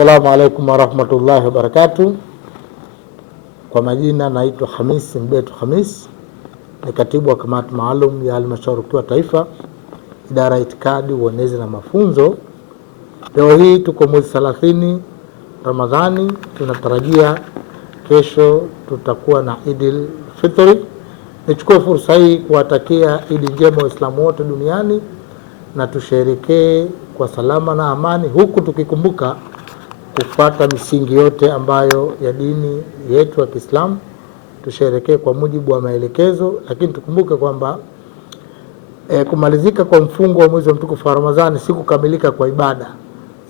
Assalamu alaikum warahmatullahi wabarakatuh. Kwa majina naitwa Khamis Mbetu Khamis, ni katibu wa kamati maalum ya halmashauri kuu ya taifa, idara ya itikadi, uenezi na mafunzo. Leo hii tuko mwezi 30 Ramadhani, tunatarajia kesho tutakuwa na Idil Fitri. Nichukue fursa hii kuwatakia Idi njema Waislamu wote duniani na tusherekee kwa salama na amani, huku tukikumbuka kufuata misingi yote ambayo ya dini yetu ya Kiislamu. Tusherekee kwa mujibu wa maelekezo, lakini tukumbuke kwamba kumalizika kwa mfungo wa mwezi wa mtukufu wa Ramadhani si kukamilika kwa ibada.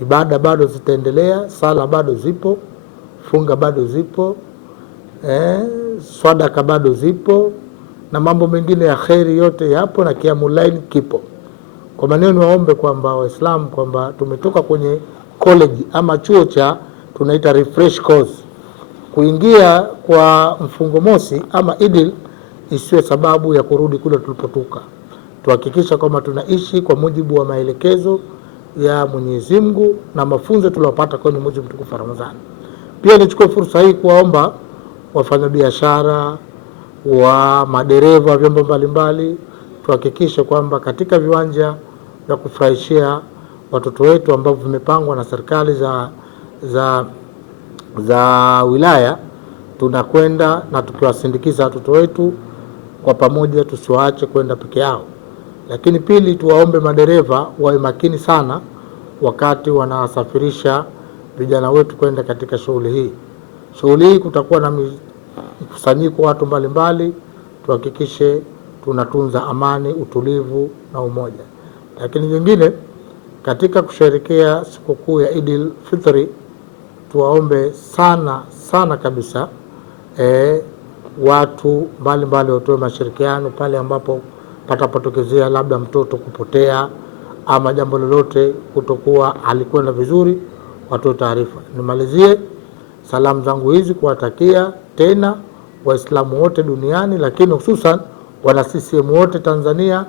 Ibada bado zitaendelea, sala bado zipo, funga bado zipo, sadaka bado zipo, na mambo mengine ya kheri yote yapo, na Qiyamul Layl kipo. Kwa maneno waombe kwamba Waislamu kwamba tumetoka kwenye college ama chuo cha tunaita refresh course, kuingia kwa mfungo mosi ama Idil isiwe sababu ya kurudi kule tulipotoka. Tuhakikisha kwamba tunaishi kwa mujibu wa maelekezo ya Mwenyezi Mungu na mafunzo tuliyopata kwenye mwezi mtukufu wa Ramadhani. Pia nichukue fursa hii kuwaomba wafanyabiashara, wa madereva vyombo mbalimbali, tuhakikishe kwamba katika viwanja vya kufurahishia watoto wetu ambao vimepangwa na serikali za wilaya, tunakwenda na tukiwasindikiza watoto wetu kwa pamoja, tusiwaache kwenda peke yao. Lakini pili, tuwaombe madereva wawe makini sana wakati wanasafirisha vijana wetu kwenda katika shughuli hii. Shughuli hii kutakuwa na mkusanyiko watu mbalimbali, tuhakikishe tunatunza amani, utulivu na umoja. Lakini nyingine, katika kusherehekea sikukuu ya Idil Fitri, tuwaombe sana kabisa watu mbalimbali watoe mashirikiano pale ambapo patapotokezea labda mtoto kupotea ama jambo lolote kutokuwa alikwenda vizuri, watoe taarifa. Nimalizie salamu zangu hizi kuwatakia tena Waislamu wote duniani, lakini hususan wana CCM wote Tanzania,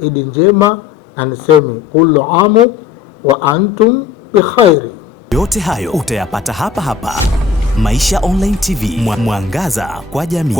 Idi njema, na niseme kullu amu wa antum bikhairi. Yote hayo utayapata hapa Maisha Online TV, mwangaza kwa jamii.